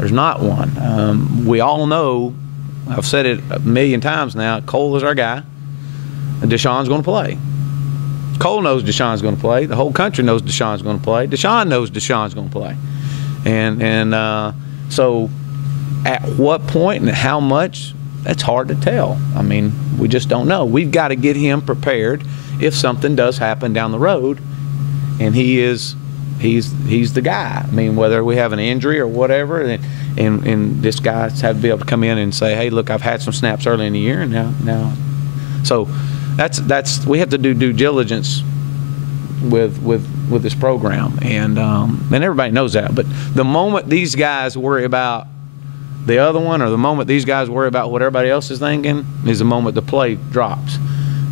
There's not one. We all know, I've said it a million times now, Cole is our guy, and Deshaun's going to play. Cole knows Deshaun's going to play. The whole country knows Deshaun's going to play. Deshaun knows Deshaun's going to play. And so at what point and how much, that's hard to tell. I mean, we just don't know. We've got to get him prepared if something does happen down the road, and he's the guy. I mean, whether we have an injury or whatever, and this guy's had to be able to come in and say, hey, look, I've had some snaps early in the year, and now. So that's we have to do due diligence with this program, and everybody knows that. But the moment these guys worry about the other one, or the moment these guys worry about what everybody else is thinking, is the moment the play drops.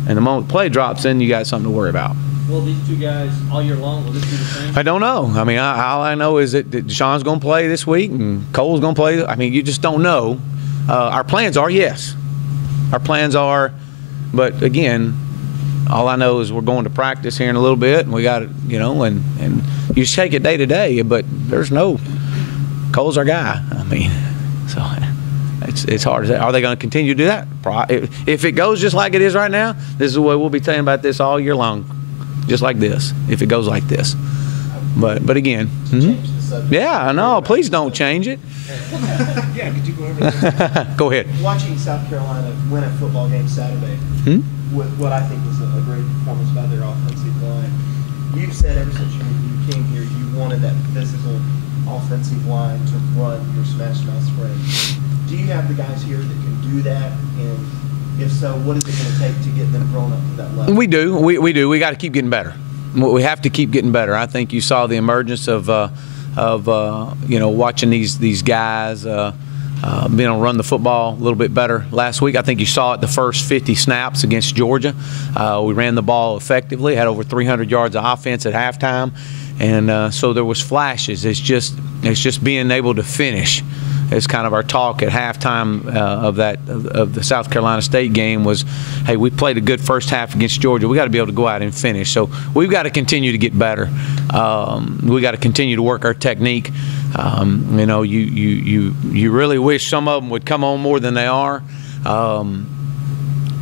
And the moment the play drops, then you got something to worry about. Well, these two guys all year long, will this be the same? I don't know. I mean, all I know is that Deshaun's going to play this week and Cole's going to play. I mean, you just don't know. Our plans are, yes. Our plans are, but again, all I know is we're going to practice here in a little bit, and we got to, and you just take it day to day, but there's no, Cole's our guy. I mean, so it's hard to say. Are they going to continue to do that? If it goes just like it is right now, this is the way we'll be telling about this all year long. Just like this, if it goes like this. But again, yeah, I know. Please don't change it. Yeah, could you go over that? Go ahead. Watching South Carolina win a football game Saturday, with what I think was a great performance by their offensive line. You've said ever since you came here, you wanted that physical offensive line to run your smash mouth spread. Do you have the guys here that can do that? And if so, what is it going to take to get them grown up to that level? We do. We do. We got to keep getting better. We have to keep getting better. I think you saw the emergence of watching these guys being able to run the football a little bit better last week. I think you saw it the first 50 snaps against Georgia. We ran the ball effectively, had over 300 yards of offense at halftime, and so there was flashes. It's just being able to finish. It's kind of our talk at halftime of the South Carolina State game was, hey, we played a good first half against Georgia. We got to be able to go out and finish. So we've got to continue to get better. We got to continue to work our technique. You really wish some of them would come on more than they are.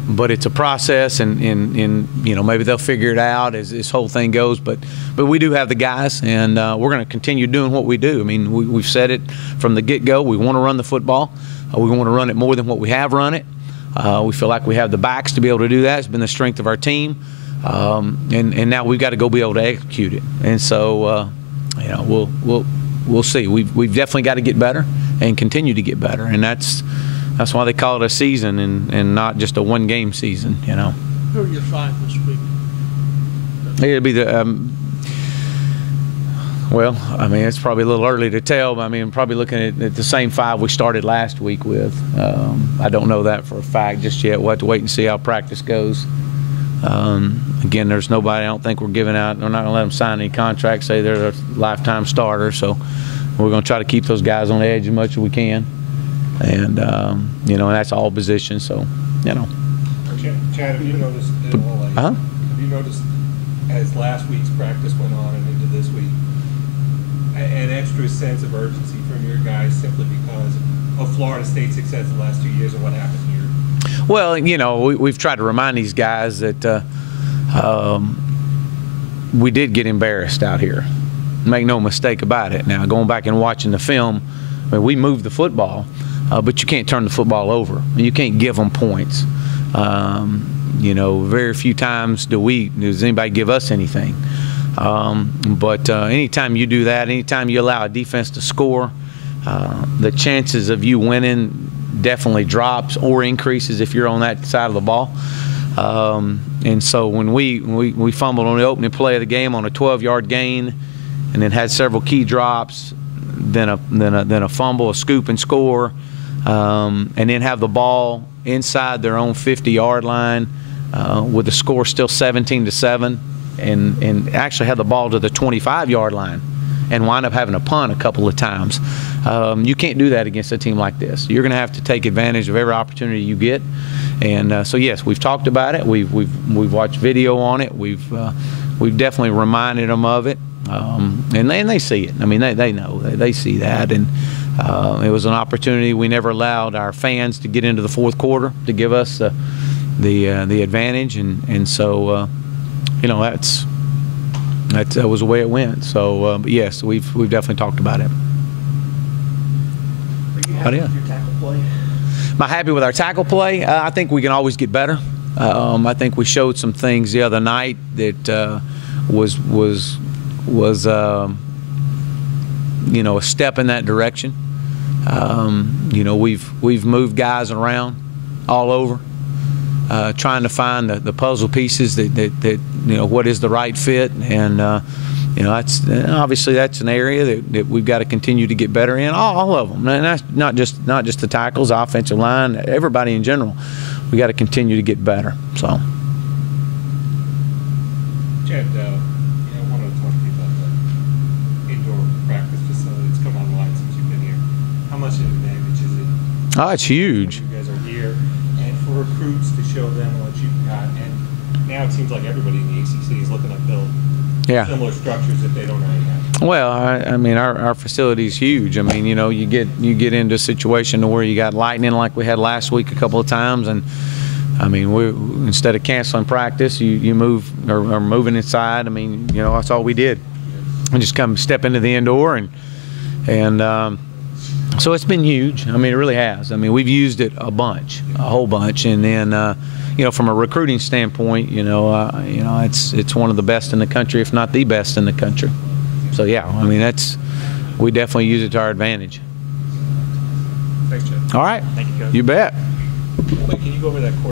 But it's a process, and maybe they'll figure it out as this whole thing goes. But we do have the guys, and we're going to continue doing what we do. I mean, we've said it from the get-go. We want to run the football. We want to run it more than what we have run it. We feel like we have the backs to be able to do that. It's been the strength of our team, and now we've got to go be able to execute it. And so, we'll see. We've definitely got to get better and continue to get better, and that's why they call it a season and not just a one-game season, Who are your 5 this week? It'll be the well, I mean, it's probably a little early to tell, but I mean, I'm probably looking at the same 5 we started last week with. I don't know that for a fact just yet. We'll have to wait and see how practice goes. Again, there's nobody, I don't think we're giving out, we're not going to let them sign any contracts, say they're a lifetime starter, so we're going to try to keep those guys on the edge as much as we can. And, and that's all positions, so, Chad, have you noticed have you noticed as last week's practice went on and into this week, an extra sense of urgency from your guys simply because of Florida State's success the last 2 years and what happened here? Well, we've tried to remind these guys that we did get embarrassed out here. Make no mistake about it. Now, going back and watching the film, I mean, we moved the football, but you can't turn the football over. You can't give them points. Very few times does anybody give us anything. But anytime you do that, anytime you allow a defense to score, the chances of you winning definitely drops or increases if you're on that side of the ball. And so when we fumbled on the opening play of the game on a 12-yard gain, and then had several key drops, then a fumble, a scoop and score, and then have the ball inside their own 50-yard line with the score still 17-7, and actually had the ball to the 25-yard line and wind up having a punt a couple of times. You can't do that against a team like this. You're going to have to take advantage of every opportunity you get. And so yes, we've talked about it. We've watched video on it. We've definitely reminded them of it. And they see it. I mean, they know. They see that. And it was an opportunity. We never allowed our fans to get into the fourth quarter to give us the advantage. And so, you know, that was the way it went. So, but yes, we've definitely talked about it. Are you happy with your tackle play? Am I happy with our tackle play? I think we can always get better. I think we showed some things the other night that was you know, a step in that direction. You know, we've moved guys around all over, trying to find the puzzle pieces that you know, what is the right fit, and you know, that's obviously that's an area that we've got to continue to get better in. All of them, and that's not just the tackles, offensive line, everybody in general. We got to continue to get better. So, Chad, I wanted to talk to you about the indoor practice facility that's come online since you've been here. How much of an advantage is it? oh, it's huge. You guys are here, and for recruits to show them what you've got, and now it seems like everybody in the ACC is looking to build similar structures that they don't already have. Well, I mean, our facility is huge. I mean, you know, you get into a situation where you got lightning like we had last week a couple of times, and I mean, instead of canceling practice, you move or moving inside. I mean, you know, that's all we did. We just come step into the indoor, and so it's been huge. I mean, it really has. I mean, we've used it a whole bunch, and then you know, from a recruiting standpoint, you know, it's one of the best in the country, if not the best in the country. So yeah, I mean, we definitely use it to our advantage. Thanks, Chad. All right. Thank you, Coach. You bet. Wait, can you go over that court?